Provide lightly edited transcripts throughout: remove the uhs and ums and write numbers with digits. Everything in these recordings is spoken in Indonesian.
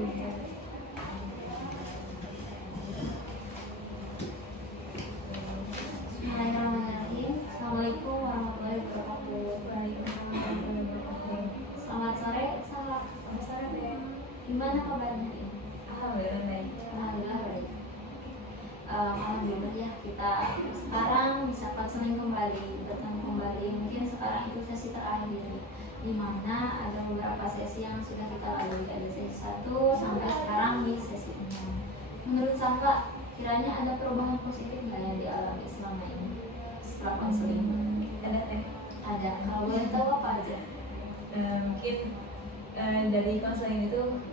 Bismillahirrahmanirrahim. Assalamualaikum warahmatullahi wabarakatuh. Waalaikumsalam warahmatullahi wabarakatuh. Selamat sore, selamat sore deh. Gimana kabarnya? Alhamdulillah baik. Alhamdulillah baik. Alhamdulillah ya, kita sekarang bisa konseling kembali, bertemu kembali. Mungkin sekarang itu sesi terakhir, di mana ada beberapa sesi yang sudah kita lalui dari sesi 1 sampai sekarang di sesi 6. Menurut Safa, kiranya ada perubahan positif nggak yang dialami selama ini setelah konseling? Ada teh. Ada. Kalau boleh tahu apa aja? Mungkin dari konseling itu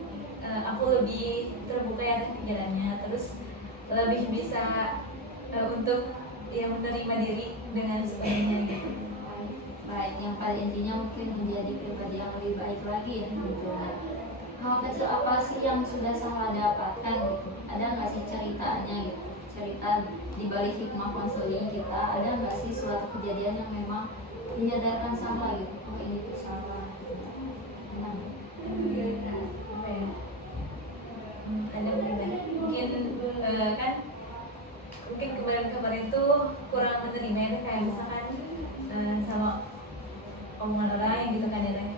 aku lebih terbuka ya teh pikirannya, terus lebih bisa untuk ya menerima diri dengan sepenuhnya gitu. Baik, yang paling intinya mungkin menjadi pribadi yang lebih baik lagi ya gitu. Nah, hal kecil apa sih yang sudah Safa dapatkan gitu? Ada nggak sih ceritanya gitu? Cerita di balik hikmah konseling kita, ada nggak sih suatu kejadian yang memang menyadarkan Safa gitu? Oh ini tuh salah. Nah, Apa ya? Ada mungkin kan mungkin kemarin tuh kurang menerima ya teh, kayak misalkan sama omongan orang yang gitu kan ya teh.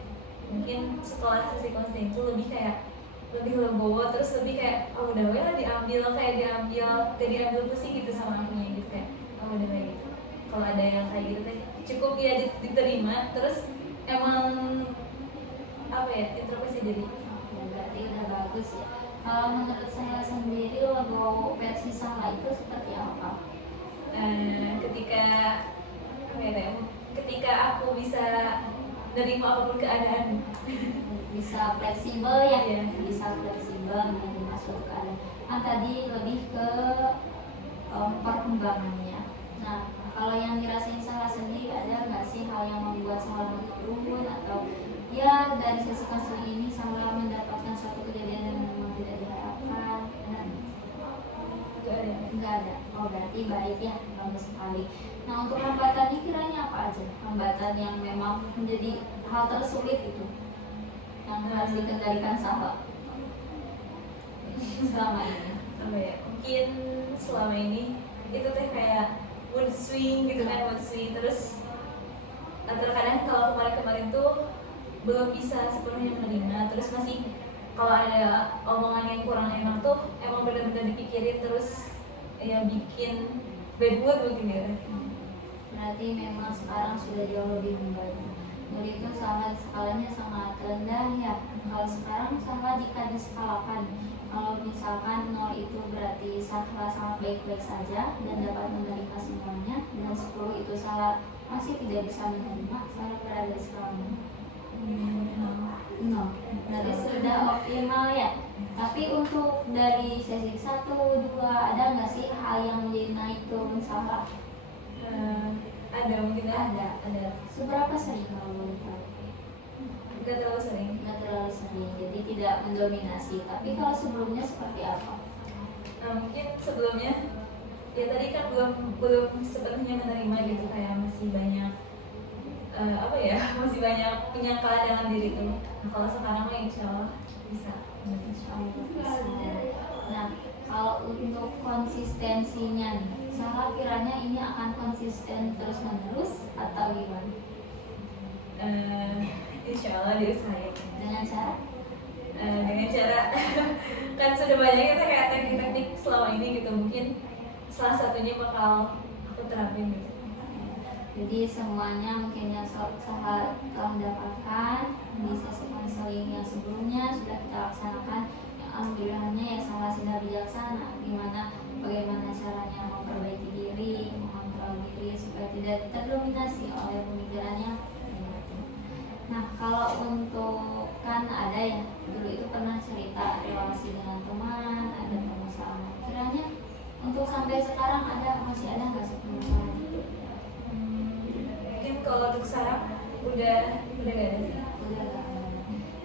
Mungkin setelah sesi konseling itu lebih kayak lebih legowo, terus lebih kayak oh udah lah gak diambil pusing gitu sama akunya gitu, kayak oh udah kayak gitu. Kalau ada yang kayak gitu teh cukup ya diterima, terus emang apa ya, introspeksi diri. oke, berarti udah bagus ya. Kalau menurut saya sendiri logo versi Safa itu seperti apa? Ketika apa ya teh, ketika aku bisa nerima apapun keadaan. Bisa fleksibel ya, Iya. bisa fleksibel menerima suatu keadaan. Kan tadi lebih ke perkembangannya. Nah, kalau yang dirasain Safa sendiri, ada nggak sih hal yang membuat Safa menurun atau ya dari sesi konseling ini Safa mendapatkan suatu kejadian yang memang tidak diharapkan? Ada nggak? Nggak ada. Oh berarti baik ya, bagus sekali. Nah untuk hambatannya kiranya apa aja? Hambatan yang memang menjadi hal tersulit itu yang harus dikendalikan Safa selama ini. Apa ya, mungkin selama ini itu teh kayak mood swing gitu kan, mood swing. Terus terkadang kalau kemarin tuh belum bisa sepenuhnya menerima, terus masih kalau ada omongan yang kurang enak tuh emang benar-benar dipikirin, terus ya bikin bad mood mungkin ya. Berarti memang sekarang sudah jauh lebih membaik. Jadi itu sangat skalanya sangat rendah ya. Kalau sekarang Safa jika diskalakan, kalau misalkan 0 itu berarti Safa sangat baik-baik saja dan dapat menerima semuanya, dan 10 itu Safa masih tidak bisa menerima, Safa berada di skala 0. Berarti sudah optimal ya. Tapi untuk dari sesi 1, 2 ada nggak sih hal yang menjadi naik turun Safa? Ada mungkin ya. Ada. Seberapa sering kalau boleh tahu? Nggak terlalu sering. Nggak terlalu sering, jadi tidak mendominasi. Tapi kalau sebelumnya seperti apa? Mungkin sebelumnya ya tadi kan belum sepenuhnya menerima gitu, kayak masih banyak apa ya masih banyak penyangkalan dalam diri tuh. Nah kalau sekarang mah insya Allah bisa. Insya Allah bisa. Nah, kalau untuk konsistensinya nih, Safa kiranya ini akan konsisten terus menerus atau gimana? Insya Allah diusahain Dengan cara? dengan cara kan sudah banyak kita kayak teknik-teknik selama ini gitu, mungkin salah satunya bakal aku terapin gitu. Jadi semuanya mungkin yang Safa telah dapatkan di sesi konseling yang sebelumnya sudah kita laksanakan. Alhamdulillahnya ya Safa sudah bijaksana, gimana bagaimana caranya memperbaiki diri, mengontrol diri supaya tidak terdominasi oleh pemikirannya. Nah kalau untuk kan ada ya dulu itu pernah cerita relasi dengan teman, ada permasalahan. Kiranya untuk sampai sekarang masih ada nggak sih permasalahan itu? Mungkin kalau untuk sekarang udah gak ada sih. Udah nggak ada.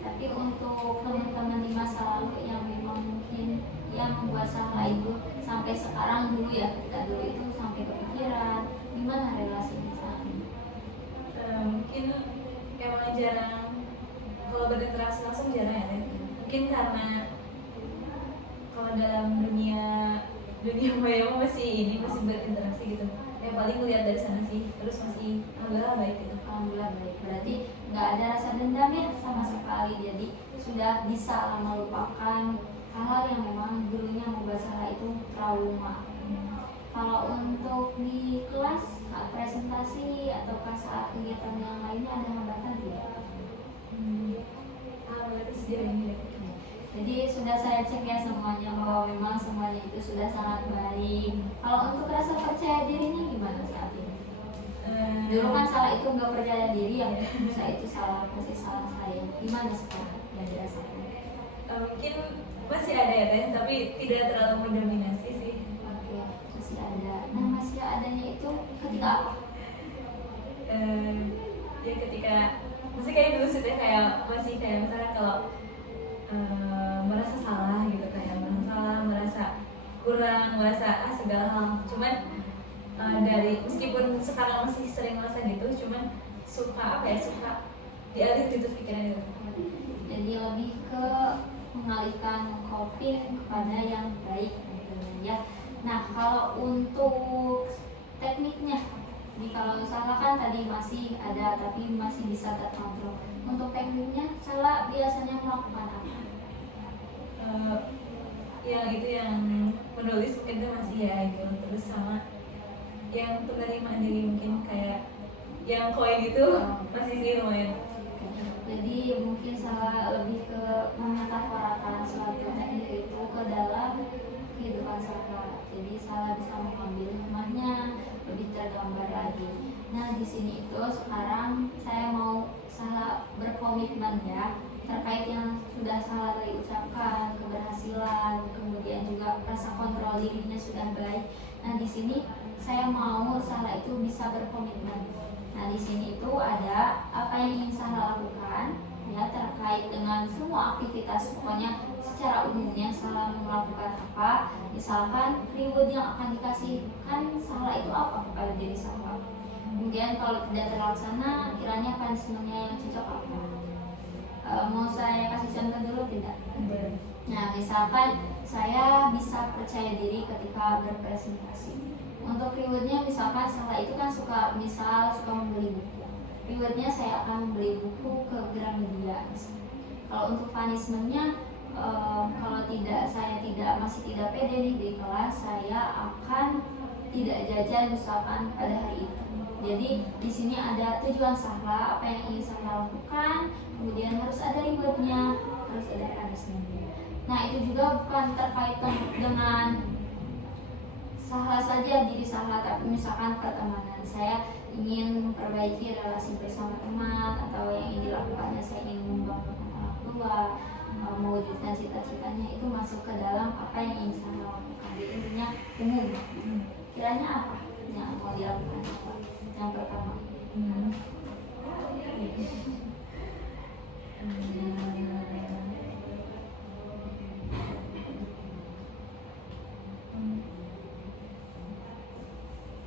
Tapi untuk teman-teman di masa lalu yang memang mungkin yang membuat salah itu sampai sekarang dulu ya, kita dulu itu sampai kepikiran gimana relasi misalnya? Mungkin emang jarang kalau berinteraksi langsung, jarang ya. Mungkin karena kalau dalam dunia maya masih berinteraksi gitu. Yang paling melihat dari sana sih, terus masih alhamdulillah baik gitu. Alhamdulillah baik. Berarti nggak ada rasa dendam ya sama sekali. Jadi sudah bisa melupakan hal-hal yang memang dulunya membuat salah itu trauma. Kalau untuk di kelas saat presentasi atau saat kegiatan yang lainnya ada hambatan tidak? Berarti sejauh ini Jadi sudah saya cek ya semuanya bahwa memang semuanya itu sudah sangat baik. Kalau untuk rasa percaya dirinya gimana saat ini? Dulu kan salah itu nggak percaya diri, yang saya itu salah, pasti salah saya. Gimana sekarang yang dirasakan? mungkin masih ada ya Teh, tapi tidak terlalu mendominasi sih. Oke, masih ada. Nah, masih adanya itu ketika apa? Ya ketika masih kayak dulu sih Teh, kayak masih kayak misalnya kalau merasa salah gitu, kayak merasa kurang, merasa segala hal. Cuman dari meskipun sekarang masih sering merasa gitu, cuman suka dialih gitu pikiran itu. Jadi lebih ke mengalihkan coping kepada yang baik gitu ya. Nah, kalau untuk tekniknya, kalau salah kan tadi masih ada tapi masih bisa terkontrol. Untuk tekniknya, salah biasanya melakukan apa? Yang itu yang menulis mungkin itu masih ya gitu, terus sama yang penerimaan diri mungkin kayak yang koin gitu masih sih lumayan. Jadi mungkin salah lebih ke memetaforakan suatu teknik itu ke dalam kehidupan salah. Jadi salah bisa mengambil hikmahnya lebih tergambar lagi. Nah, di sini itu sekarang saya mau salah berkomitmen ya terkait yang sudah salah tadi ucapkan, keberhasilan, kemudian juga rasa kontrol dirinya sudah baik. Nah, di sini saya mau salah itu bisa berkomitmen. Nah, di sini itu ada apa yang ingin Salah lakukan ya terkait dengan semua aktivitas, pokoknya secara umumnya Salah melakukan apa. Misalkan reward yang akan dikasihkan Salah itu apa kepada diri Salah. Kemudian kalau tidak terlaksana, kiranya punishment-nya yang cocok apa. Mau saya kasih contoh dulu tidak? Nah, misalkan saya bisa percaya diri ketika berpresentasi. Untuk rewardnya misalkan Salah itu kan suka membeli buku. Rewardnya saya akan membeli buku ke Gramedia. Kalau untuk punishmentnya, kalau saya masih tidak pede nih di kelas, saya akan tidak jajan misalkan pada hari itu. Jadi di sini ada tujuan Salah, apa yang ingin Salah lakukan, kemudian harus ada rewardnya, harus ada punishmentnya. Nah, itu juga bukan terkait dengan Salah saja diri Salah, tapi misalkan pertemanan, saya ingin memperbaiki relasi bersama teman, atau yang ingin dilakukannya saya ingin membanggakan orang tua, mewujudkan cita-citanya, itu masuk ke dalam apa yang ingin Salah lakukan. Jadi intinya umum. Kiranya apa yang mau dilakukan? Yang pertama.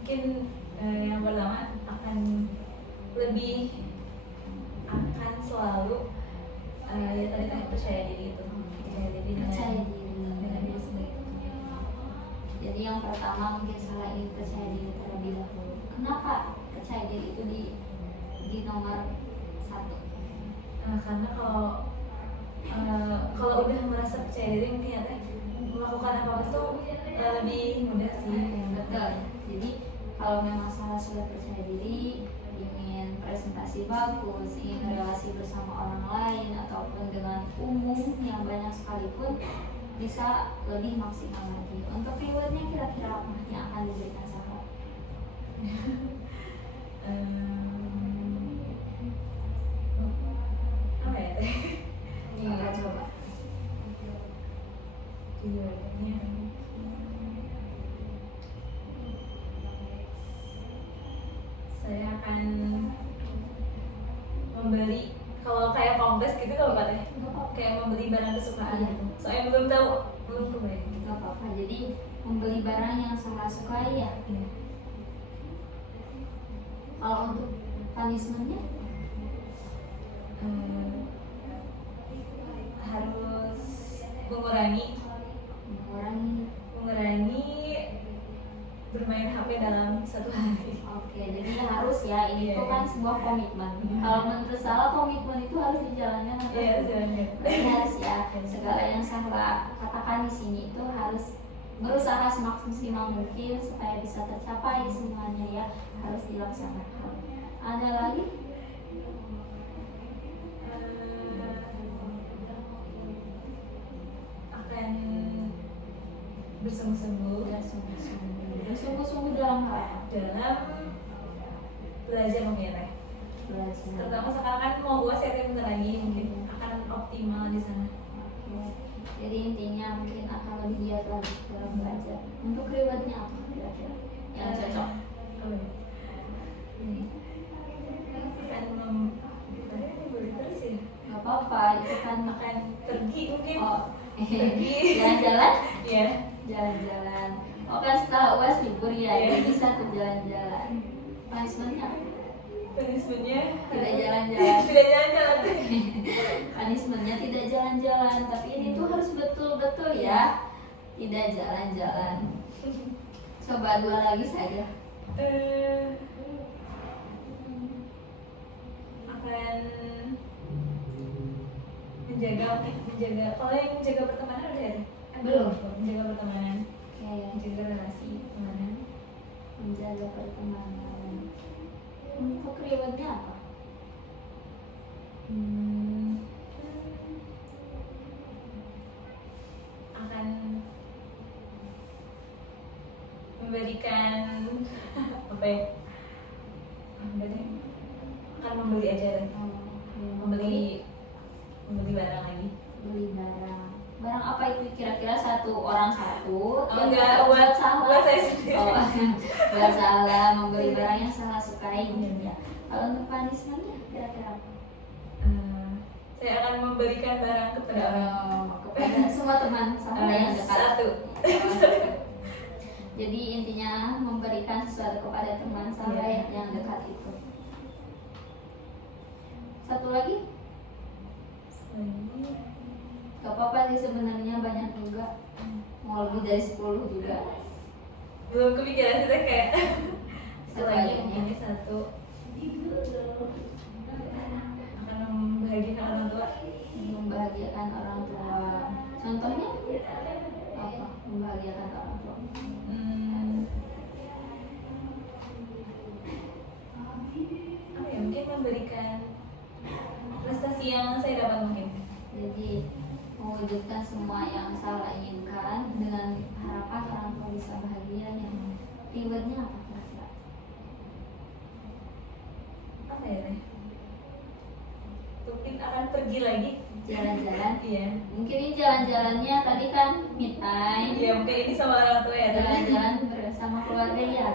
Mungkin yang pertama akan selalu ya tadi percaya diri itu, percaya diri dengan diri sendiri. Jadi yang pertama mungkin Salah ingin percaya diri terlebih dahulu. Kenapa percaya diri itu di nomor 1? Karena kalau udah merasa percaya diri mungkin ya Teh, melakukan apa-apa tuh lebih mudah sih. Betul. Jadi kalau memang Salah sudah percaya diri, ingin presentasi bagus, ingin relasi bersama orang lain ataupun dengan umum yang banyak sekalipun, bisa lebih maksimal lagi. Untuk rewardnya kira-kira apa yang akan diberikan Salah? Apa ya Teh? Coba. Rewardnya saya akan membeli, kalau kayak kongres gitu kalau Pak Teh, kayak membeli barang kesukaan gitu. Soalnya belum kebayang. Gak apa-apa. Jadi membeli barang yang Salah sukai ya. Kalau untuk punishmentnya harus mengurangi mengurangi bermain HP dalam satu hari. Oke, jadi harus ya, ini tuh kan sebuah komitmen. Kalau menurut salah komitmen itu harus dijalankan atau Iya, jalannya. harus ya, segala yang saya katakan di sini itu harus berusaha semaksimal mungkin supaya bisa tercapai semuanya ya, harus dilaksanakan. Ada lagi? Akan bersungguh-sungguh Bersungguh-sungguh dalam hal apa? dalam belajar memilih. Belajar. Terutama sekarang kan mau UAS ya bentar lagi, mungkin akan optimal di sana. Oke. Jadi intinya mungkin akan lebih giat lagi dalam belajar. Untuk rewardnya apa kira-kira yang cocok? Akan boleh terus ya. Gak apa-apa, itu kan Akan pergi mungkin. oh Pergi. jalan-jalan, Iya. jalan-jalan. Oh kan setelah UAS libur ya, Iya. jadi bisa tuh jalan-jalan. Punishmentnya apa? Punishmentnya Tidak jalan-jalan. Tidak jalan-jalan. Punishmentnya tidak jalan-jalan, tapi ini tuh harus betul-betul ya, tidak jalan-jalan. Coba 2 lagi saja. Akan menjaga kalau yang menjaga pertemanan udah ada? Belum. Menjaga pertemanan, Oke, menjaga relasi pertemanan. menjaga pertemanan. Untuk rewardnya apa? Akan memberikan apa ya? Akan membeli aja deh. membeli barang lagi. Beli barang. Barang apa itu kira-kira orang satu? Oh enggak, buat salah. saya sendiri. Oh, buat salah, membeli barang yang salah sukai mungkin ya. Kalau untuk punishmentnya kira-kira apa? Saya akan memberikan barang kepada orang. Kepada semua teman sama yang dekat. Satu. Jadi intinya memberikan sesuatu kepada teman sampai yang dekat itu. Satu lagi? Gak apa-apa sih sebenarnya, banyak juga. Mau lebih dari 10 juga. Belum kepikiran sih kayak Satu lagi aja. ini satu akan membahagiakan orang tua. Membahagiakan orang tua. Contohnya apa? Membahagiakan orang tua. Apa ya, mungkin memberikan prestasi yang saya dapat mungkin. Jadi mewujudkan semua yang saya inginkan dengan harapan orang tua bisa bahagia. Yang rewardnya apa kira-kira? Apa ya Teh? Mungkin akan pergi lagi Jalan-jalan. iya. Mungkin ini jalan-jalannya tadi kan me time. Iya, mungkin ini sama orang tua ya Teh. Jalan-jalan bersama keluarga ya.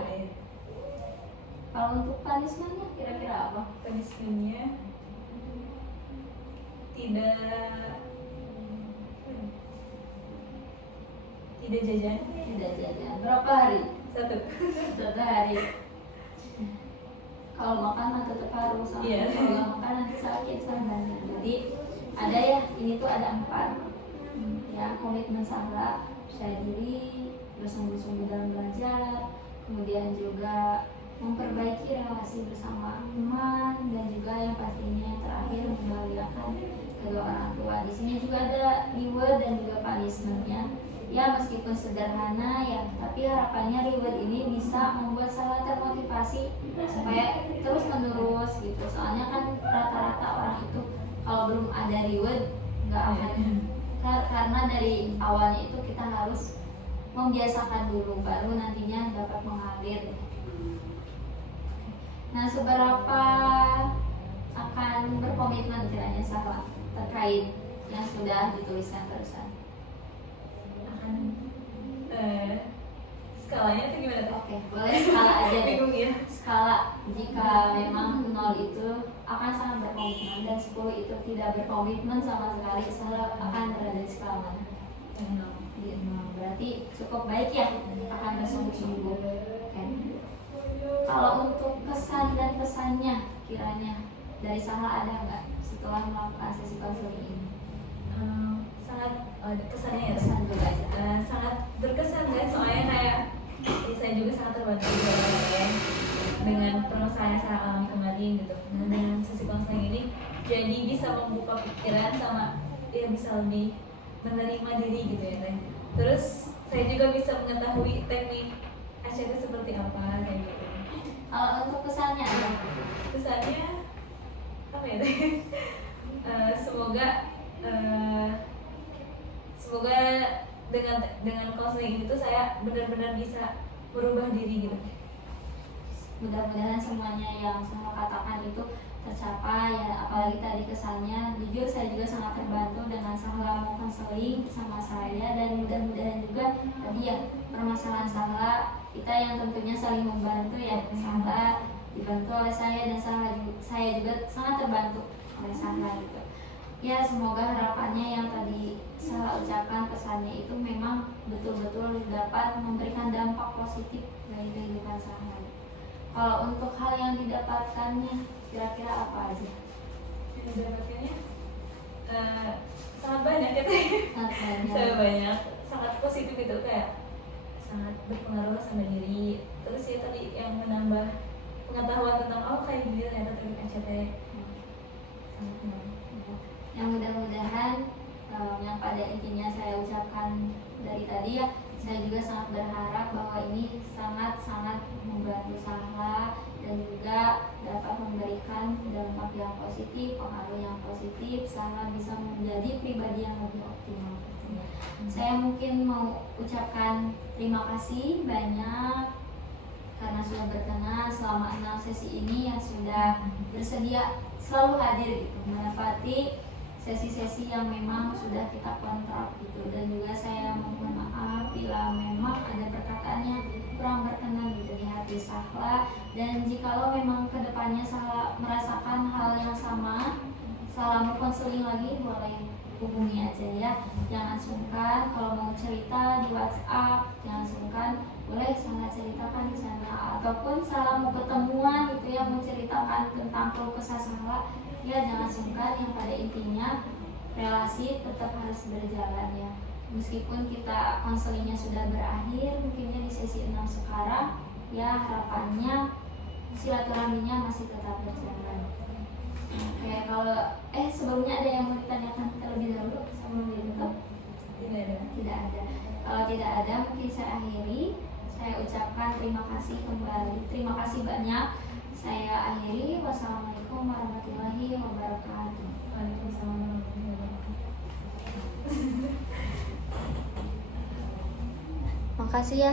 Kalau untuk punishmentnya kira-kira apa? Punishmentnya tidak jajan. Tidak jajan. Berapa hari? Satu. 1 hari. Kalau makan mah tetap harus sama. Iya. Kalau nggak makan nanti sakit sebenarnya. Jadi ada ya, ini tuh ada 4. Ya, komitmen salah, percaya diri, bersungguh-sungguh dalam belajar, kemudian juga memperbaiki relasi bersama teman, dan juga yang pastinya yang terakhir membahagiakan kedua orang tua. Di sini juga ada reward dan juga punishmentnya. Ya meskipun sederhana ya, tapi harapannya reward ini bisa membuat saya termotivasi supaya terus menerus gitu. Soalnya kan rata-rata orang itu kalau belum ada reward nggak akan, karena dari awalnya itu kita harus membiasakan dulu, baru nantinya dapat mengalir. Nah, seberapa akan berkomitmen kiranya salah terkait yang sudah dituliskan barusan? Akan skalanya itu gimana Teh? Oke, boleh skala aja deh. Bingung ya. Skala, jika memang 0 itu akan sangat berkomitmen dan 10 itu tidak berkomitmen sama sekali, saya akan berada di skala mana? Di 0. Berarti cukup baik ya, akan bersungguh-sungguh. Oke. Kalau untuk kesan dan pesannya kiranya dari Salah ada nggak setelah melakukan sesi konseling ini? Sangat kesannya ya Teh? Pesan dulu aja. Sangat berkesan guys terbantu juga ya dengan permasalahan yang saya alami kemarin gitu. Nah, dengan sesi konseling ini jadi bisa membuka pikiran sama ya bisa lebih menerima diri gitu ya teh. Terus saya juga bisa mengetahui teknik ACT seperti apa kayak gitu. Kalau untuk pesannya ada? Kesannya apa ya teh? Semoga semoga dengan konseling itu saya benar-benar bisa berubah diri gitu. Mudah-mudahan semuanya yang saya katakan itu tercapai ya, apalagi tadi kesannya jujur saya juga sangat terbantu dengan Sahla mau konseling sama saya, dan mudah-mudahan juga tadi ya permasalahan Sahla kita yang tentunya saling membantu ya, Sahla dibantu oleh saya dan saya juga sangat terbantu oleh Sahla gitu ya. Semoga harapannya yang tadi saya ucapkan pesannya itu memang betul-betul dapat memberikan dampak positif bagi kehidupan Sahla. Kalau untuk hal yang didapatkannya kira-kira apa aja? Yang didapatkannya sangat banyak ya teh. Sangat banyak, sangat positif itu, kayak sangat berpengaruh sama diri. Terus ya tadi yang menambah pengetahuan tentang kayak gini ternyata teknik ACT. Sangat menarik. Yang mudah-mudahan yang pada intinya saya ucapkan dari tadi ya, saya juga sangat berharap bahwa ini sangat-sangat membantu Sahla dan juga dapat memberikan dampak yang positif, pengaruh yang positif, Sahla bisa menjadi pribadi yang lebih optimal. Saya mungkin mau ucapkan terima kasih banyak karena sudah berkenan selama 6 sesi ini yang sudah bersedia selalu hadir gitu, menepati sesi-sesi yang memang sudah kita kontrak gitu. Dan juga saya mohon maaf bila memang ada perkataan yang kurang berkenan gitu di hati Sahla, dan jikalau memang kedepannya Sahla merasakan hal yang sama, Sahla mau konseling lagi, boleh hubungi aja ya, jangan sungkan. Kalau mau cerita di WhatsApp jangan sungkan, boleh Sahla ceritakan di sana, ataupun Sahla mau ketemuan gitu ya, mau ceritakan tentang keluh kesah Sahla ya, jangan sungkan. Yang pada intinya relasi tetap harus berjalan ya, meskipun kita konselingnya sudah berakhir mungkinnya di sesi 6 sekarang ya, harapannya silaturahminya masih tetap berjalan. Oke, kalau sebelumnya ada yang mau ditanyakan terlebih dahulu sebelum ditutup? Tidak ada. Kalau tidak ada mungkin saya akhiri. Saya ucapkan terima kasih kembali, terima kasih banyak. Saya akhiri. Wassalamualaikum warahmatullahi wabarakatuh. Waalaikumsalam warahmatullahi wabarakatuh. Makasih ya.